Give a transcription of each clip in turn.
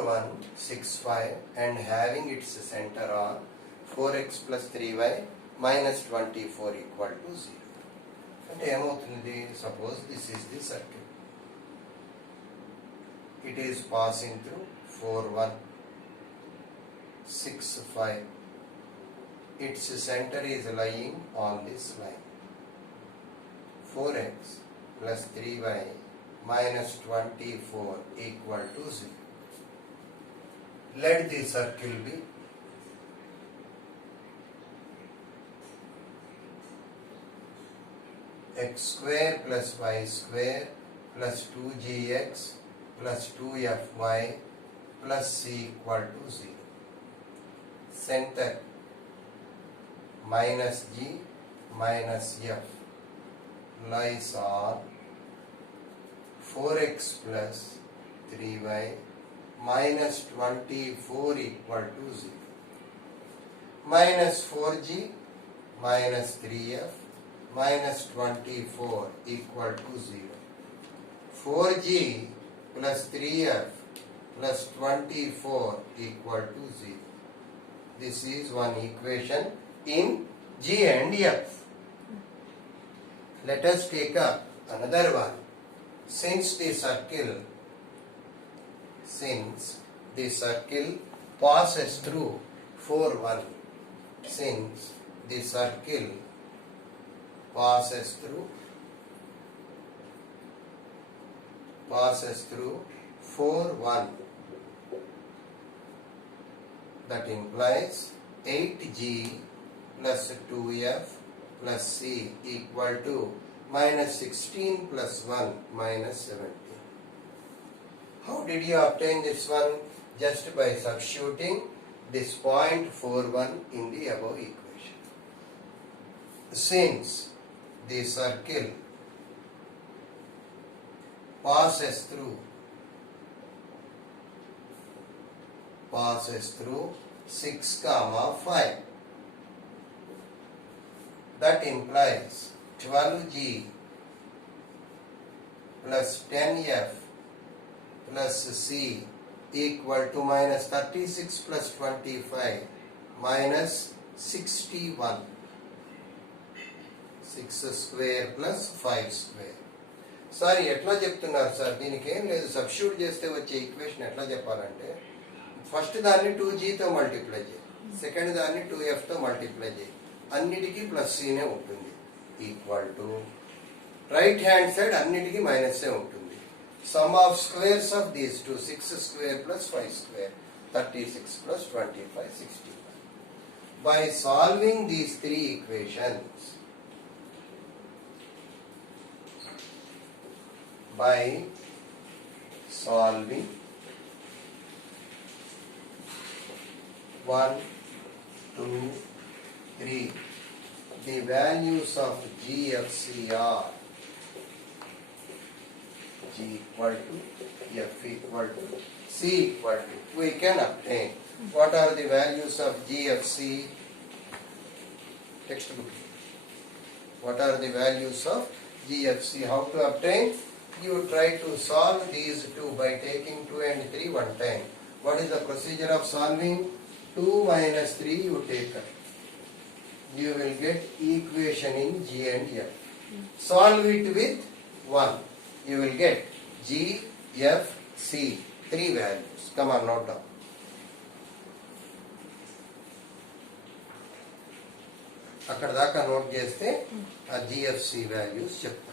4165 and having its center on 4x plus 3y minus 24 equal to 0. అంటే ఏమవుతుంది? Suppose this is the circle. It is passing through 4165. Its center is lying on this line. 4x plus 3y minus 24 equal to 0. Let the circle be x square plus y square plus 2gx plus 2fy plus c equal to 0. Center minus g minus f lies on 4x plus 3y minus 24 equal to 0. Minus 4g minus 3f minus 24 equal to 0. 4g plus 3f plus 24 equal to 0. This is one equation in G and F. Let us take up another one. Since the circle passes through 4 1, since the circle passes through 4 1, that implies 8g plus 2f plus c equal to minus 16 plus 1 minus 17. How did you obtain this one? Just by substituting this 0.41 in the above equation. Since the circle passes through 6, 5, that implies 12g plus 10f plus c equal to minus 36 plus 25 minus 61. 6 square plus 5 square. Sir ఎట్లా చెప్తున్నారు sir? దీనికి ఏం లేదు, substitute చేస్తే వచ్చే equation ఎట్లా చెప్పాలంటే first దాన్ని 2gతో మల్టిప్లై చేయి, సెకండ్ దాన్ని 2fతో మల్టిప్లై చేయి, అన్నిటికీ ప్లస్ cనే ఉంటుంది. Equal to right hand side అన్నిటికీ మైనస్ ఉంటుంది. Some of squares of these two 6 square plus 5 square 36 plus 25 61. By solving these three equations, by solving 1, 2, 3, the values of GFC are G equal to F equal to C equal to, we can obtain. What are the values of GFC? Textbook. What are the values of GFC? How to obtain? You try to solve these two by taking 2 and 3 one time. What is the procedure of solving? 2 minus 3 you take up. You will get equation in G and F. Solve it with 1. You will get G, F, C. 3 values. Come on, note down. అక్కడ దాకా note చేస్తే ఆ GFC values చెప్తాం.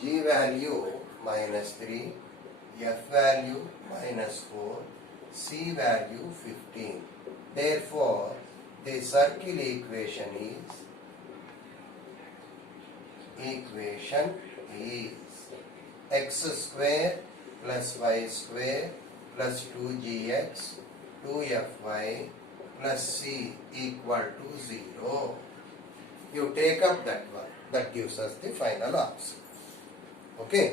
G value minus 3, F value minus 4, C value 15. Therefore, the circle equation is x square plus y square plus 2gx 2fy plus c equal to 0. You take up that one. That gives us the final answer. Okay?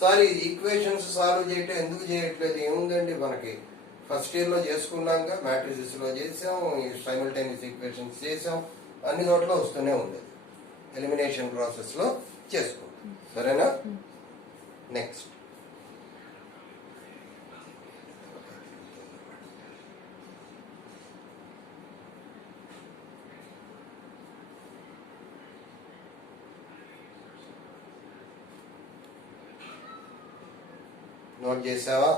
Sir ఈ equations solve చేయటం ఎందుకు చేయట్లేదు? ఏముందండి, మనకి first ఇయర్లో చేసుకున్నాక మ్యాట్రిసెస్లో చేసాం, simultaneous equations చేసాం, అన్ని చోట్ల వస్తూనే ఉండేది. ఎలిమినేషన్ ప్రాసెస్లో చేసుకుంటాం. సరేనా? నెక్స్ట్ నోట్ చేసావా?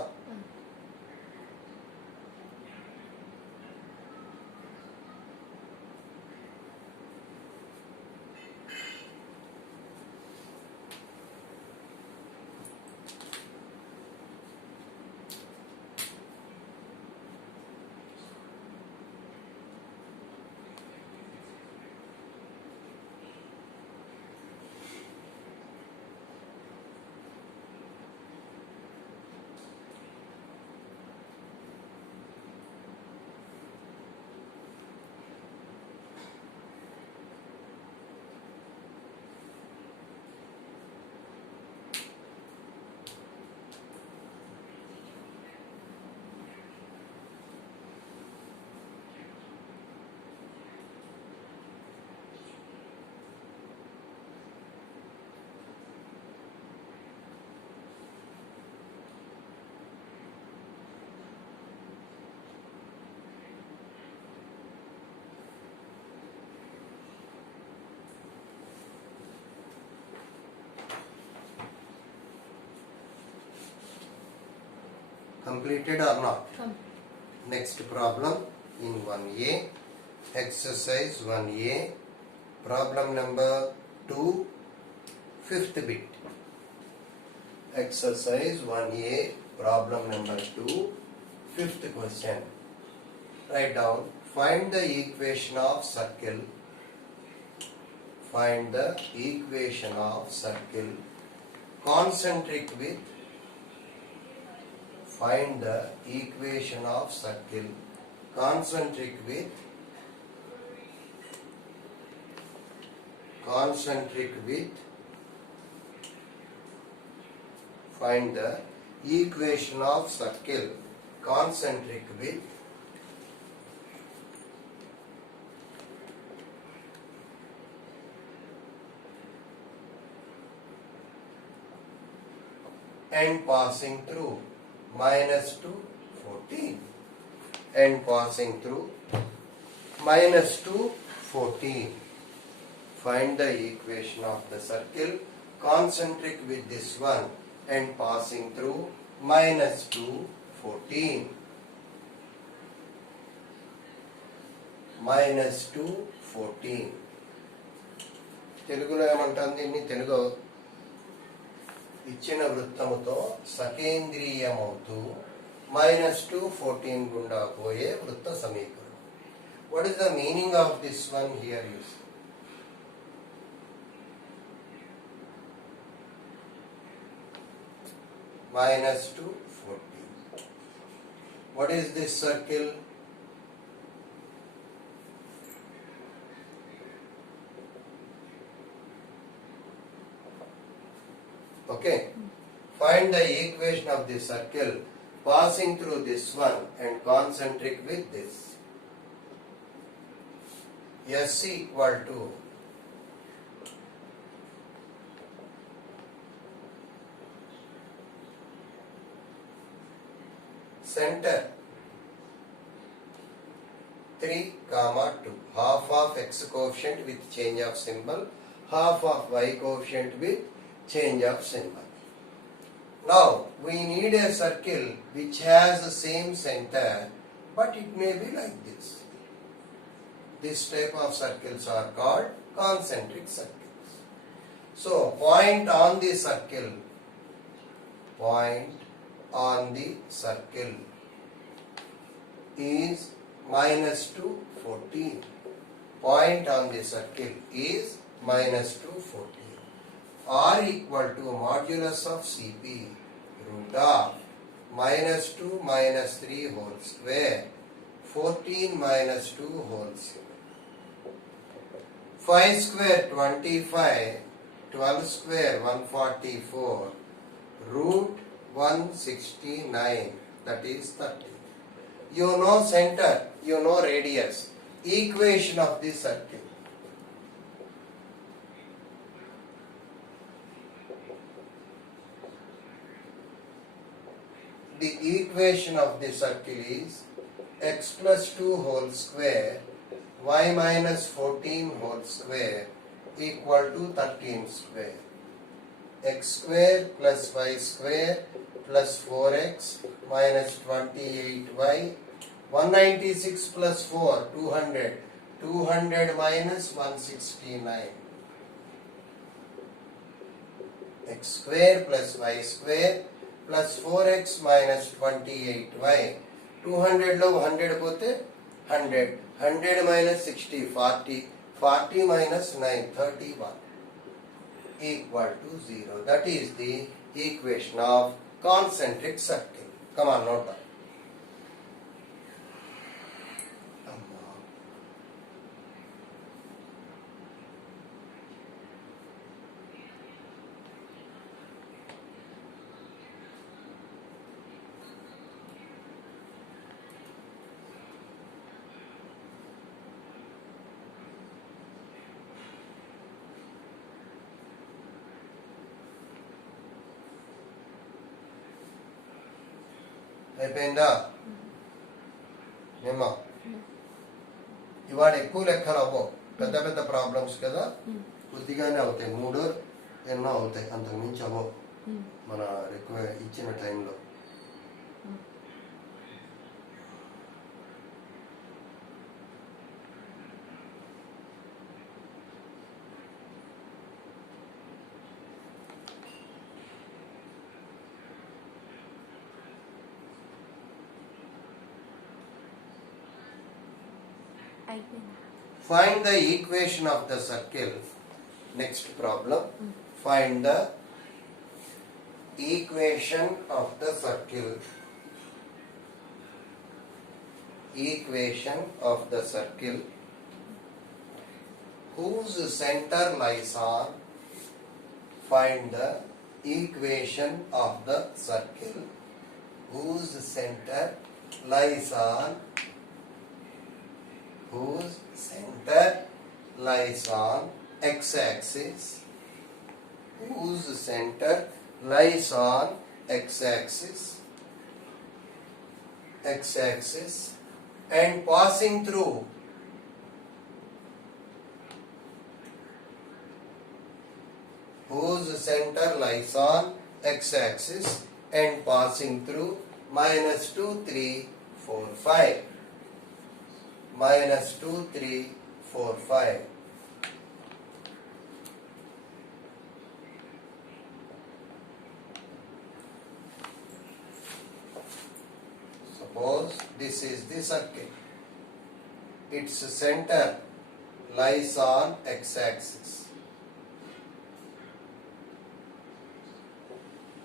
Completed or not? Next problem in 1A, exercise 1A, problem number 2, fifth bit. Exercise 1A, problem number 2, fifth question. Write down, find the equation of circle. Find the equation of circle concentric with. Find the equation of circle concentric with find the equation of circle concentric with and passing through minus 2, 14 and passing through minus 2, 14. Find the equation of the circle concentric with this one and passing through minus 2, 14. Minus 2, 14. తెలుగులో ఏమంటాం దీన్ని? తెలుగు ఇచ్చిన వృత్తముతో సకేంద్రీయమవుతూ -2, 14 గుండా పోయే వృత్త సమీకరణం. What is the meaning of this one here use? -2, 14. What is this circle? Okay, find the equation of the circle passing through this one and concentric with this. S equal to center 3, 2, half of x coefficient with change of symbol, half of y coefficient with change of symbol. Now we need a circle which has the same center, but it may be like this. This type of circles are called concentric circles. So point on the circle is minus 2, 14. Point on the circle is minus 2, 14. R equal to modulus of Cp root of minus 2 minus 3 whole square, 14 minus 2 whole square. 5 square 25, 12 square 144, root 169, that is 30. You know center, you know radius, equation of the circle. The equation of the circle is x plus 2 whole square y minus 14 whole square equal to 13 square. X square plus y square plus 4x minus 28y, 196 plus 4, 200, 200 minus 169. X square plus y square plus 4x minus 28y, 200 లో 100 పోతే 100, 100 minus 60, 40, 40 minus 9, 31 equal to 0. That is the equation of concentric circle. Come on, note that. అయిపోయిందా నిమ్మ ఇవాళ ఎక్కువ లెక్కలు అవ్వవు, పెద్ద పెద్ద ప్రాబ్లమ్స్ కదా, కొద్దిగానే అవుతాయి, 3 ఎన్నో అవుతాయి, అంతకు మించి అవ్వవు మన ఎక్కువ ఇచ్చిన టైంలో. Find the equation of the circle. Next problem. Find the equation of the circle. Equation of the circle whose center lies on. Find the equation of the circle whose center lies on. Whose center lies on x-axis. Whose center lies on x-axis. X-axis and passing through whose center lies on x-axis and passing through minus 2, 3, 4, 5. Minus 2, 3, 4, 5. Suppose this is the circle. Its center lies on x-axis.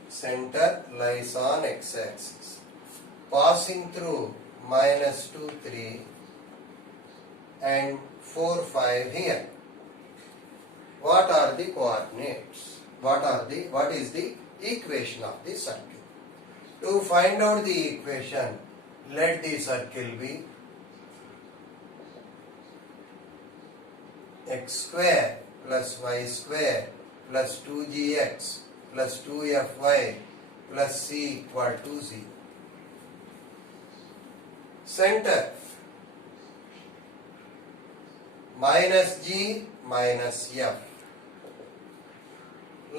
Center lies on x-axis. Passing through minus 2, 3 and 4, 5 here. What are the coordinates? What is the equation of the circle? To find out the equation, let the circle be x square plus y square plus 2gx plus 2fy plus c equal to 0. Center minus g minus f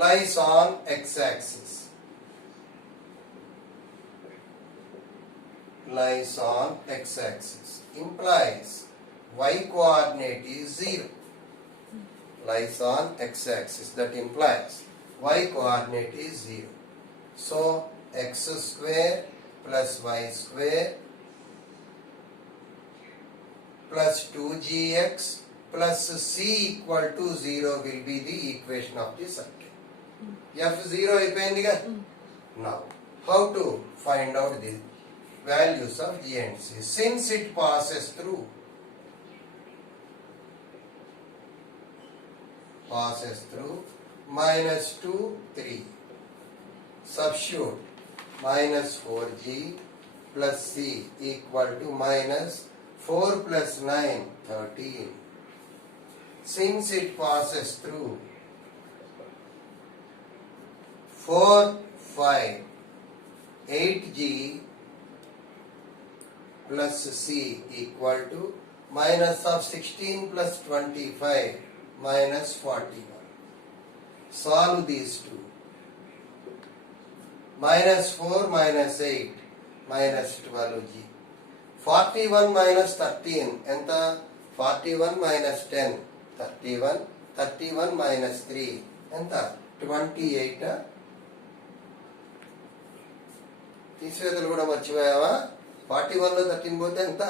lies on x-axis. Lies on x-axis implies y coordinate is 0. Lies on x-axis, that implies y coordinate is 0. So x square plus y square plus 2gx plus c equal to 0 will be the equation of the circle. F0 అయిపోయిందిగా. Now, how to find out the values of g and c? Since it passes through minus 2, 3. Substitute minus 4g plus c equal to minus 4 plus 9, 13. Since it passes through 4, 5, 8g plus c equal to minus of 16 plus 25 minus 41. Solve these two. Minus 4 minus 8 minus 12g. 41 minus 13 enta? 41 minus 10 31. 31 minus 3 enta? 28. తీసివేతలు కూడా మర్చిపోయావా? 41లో 13 పోతే ఎంత?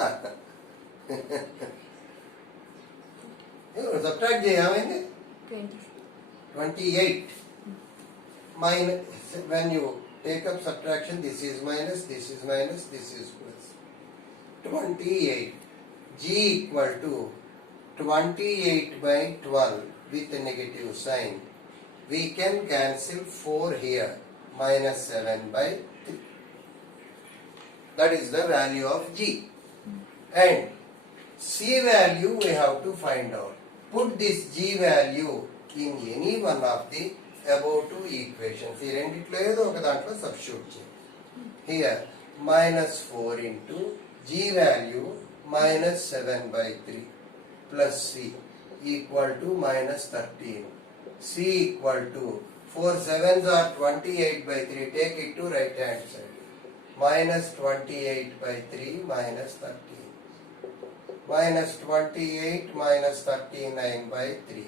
Subtract చేయమైంది 28 minus. When you take up subtraction, this is minus, this is minus, this is plus. 28 g equal to 28 by 12 with a negative sign. We can cancel 4 here, minus 7 by 3. That is the value of g. And c value we have to find out. Put this g value in any one of the above two equations. ఈ రెండిట్లో ఏదో ఒక దాంట్లో substitute చేయండి. Here minus 4 into g value minus 7 by 3 plus c equal to minus 13. c equal to 4 7s are 28 by 3. Take it to right hand side. Minus 28 by 3 minus 13. Minus 28 minus 39 by 3.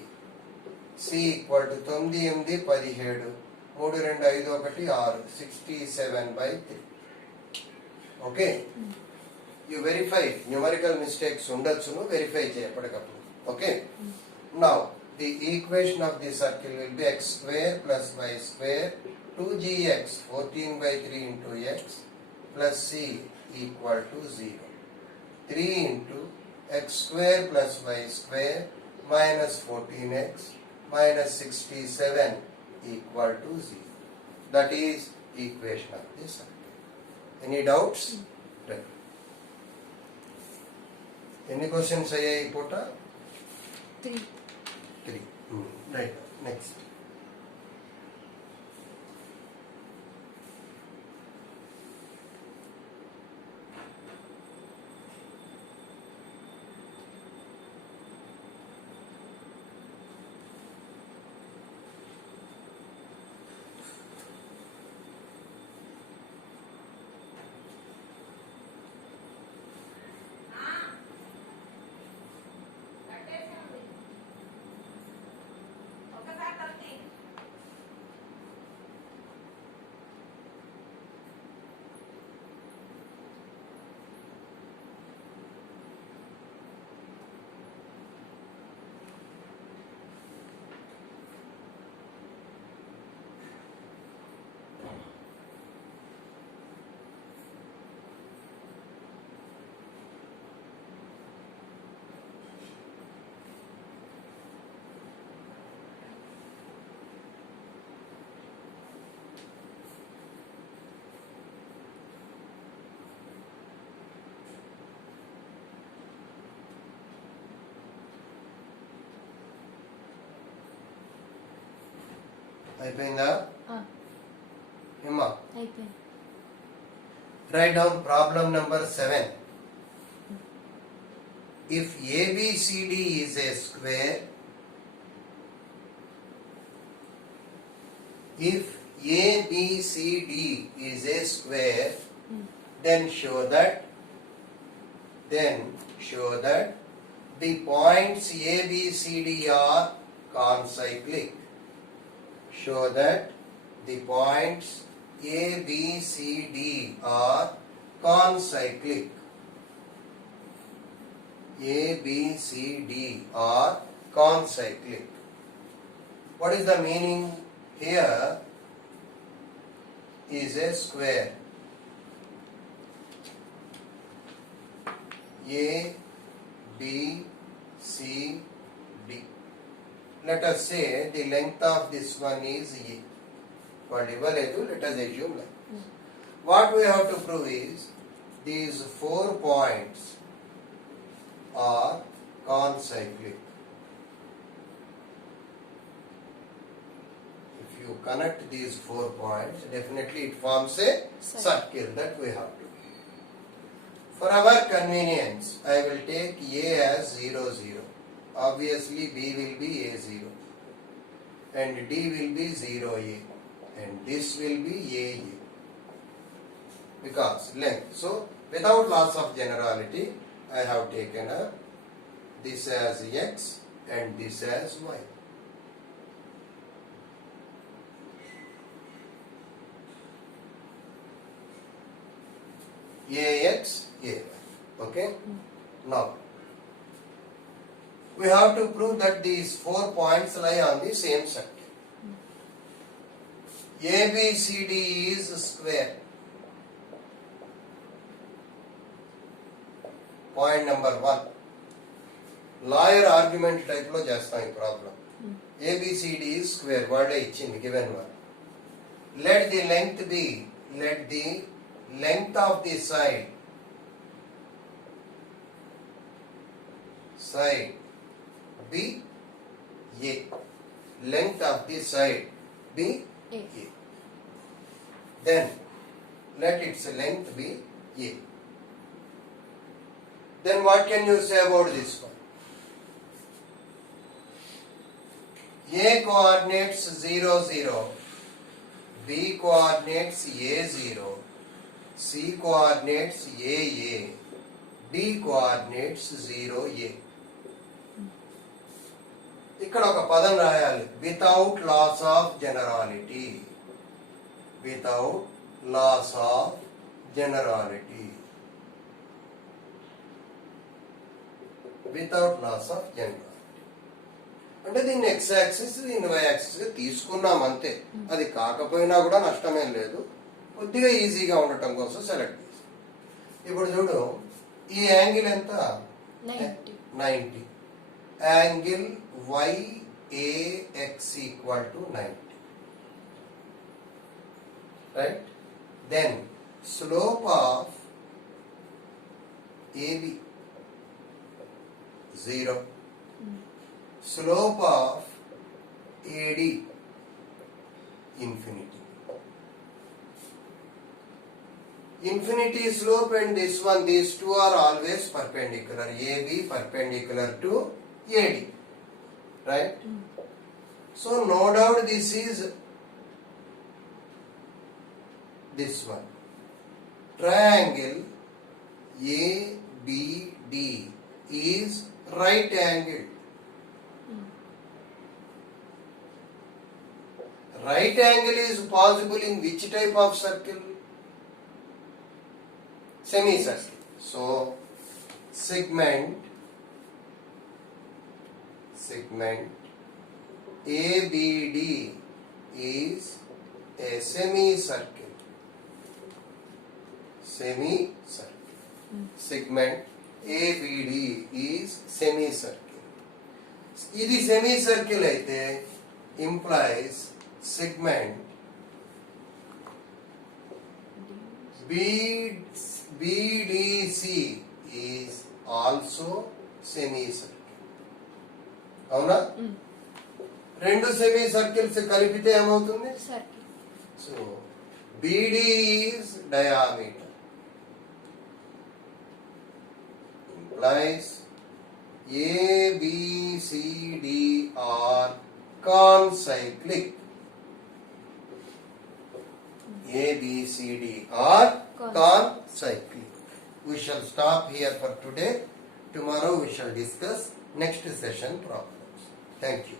c equal to 9 8 17 3 2 5 1 6 67 by 3. Okay, you verify. Numerical mistakes ఉండొచ్చును, verify చేయ ఎప్పటికప్పుడు. Okay, now the equation of the circle will be x square plus y square 2gx 14 by 3 into x plus c equal to 0. 3 into x square plus y square minus 14x minus 67 equal to 0. That is equation of this circle. Any doubts? Right. Any questions అయ్యాయి పూట? 3. Right. Next. అయిపోయిందా? ఏమ్మా? అయిపోయింది. Write down problem number 7. If ABCD is a square, if ABCD is a square, then show that the points ABCD are concyclic. Show that the points ABCD are concyclic. A, B, C, D are concyclic. What is the meaning here? Is a square. A, B, C, D. Let us say the length of this one is A. Whatever I do, let us assume like this. What we have to prove is these 4 points are concyclic. If you connect these 4 points, definitely it forms a circle that we have to. For our convenience, I will take A as 0, 0. Obviously, B will be A 0. And D will be 0, A. And this will be A, A. Because length. So, without loss of generality, I have taken up this as X and this as Y. AX, AY. Okay? Now, we have to prove that these 4 points lie on the same circle. ABCD is square. Point number 1. Lawyer argument type lo chestam ee problem. ABCD is square. Word ichindi given one. Let the length be. Let the length of the side be A. Length of the side be A. Then let its length be A. Then what can you say about this one? A coordinates 0, 0. B coordinates A 0. C coordinates A. D coordinates 0, A. ఇక్కడ ఒక పదం రాయాలి. Without loss of generality. Without loss of generality. Without loss of generality. అంటే దీన్ని X axis దీన్ని Y axis తీసుకున్నాం అంతే. అది కాకపోయినా కూడా నష్టమేం లేదు. కొద్దిగా ఈజీగా ఉండటం కోసం సెలెక్ట్ చేసి. ఇప్పుడు చూడు, ఈ యాంగిల్ ఎంత? 90. Angle YAX equal to 90. Right? Then slope of AB 0. Slope of AD infinity. Infinity slope and this one, these two are always perpendicular. AB perpendicular to AD. Right? So no doubt this is this one. Triangle ABD is right angle. Right angle is possible in which type of circle? Semicircle. So segment ABD is a semicircle. Segment ABD is semicircle. This semicircle implies segment BDC is also semicircle. అవునా? రెండు semi circles కలిపితే ఏమవుతుంది? So BD is diameter. Implies ABCD are concyclic. ABCD are concyclic. We shall stop here for today. Tomorrow we shall discuss next session problems. Thank you.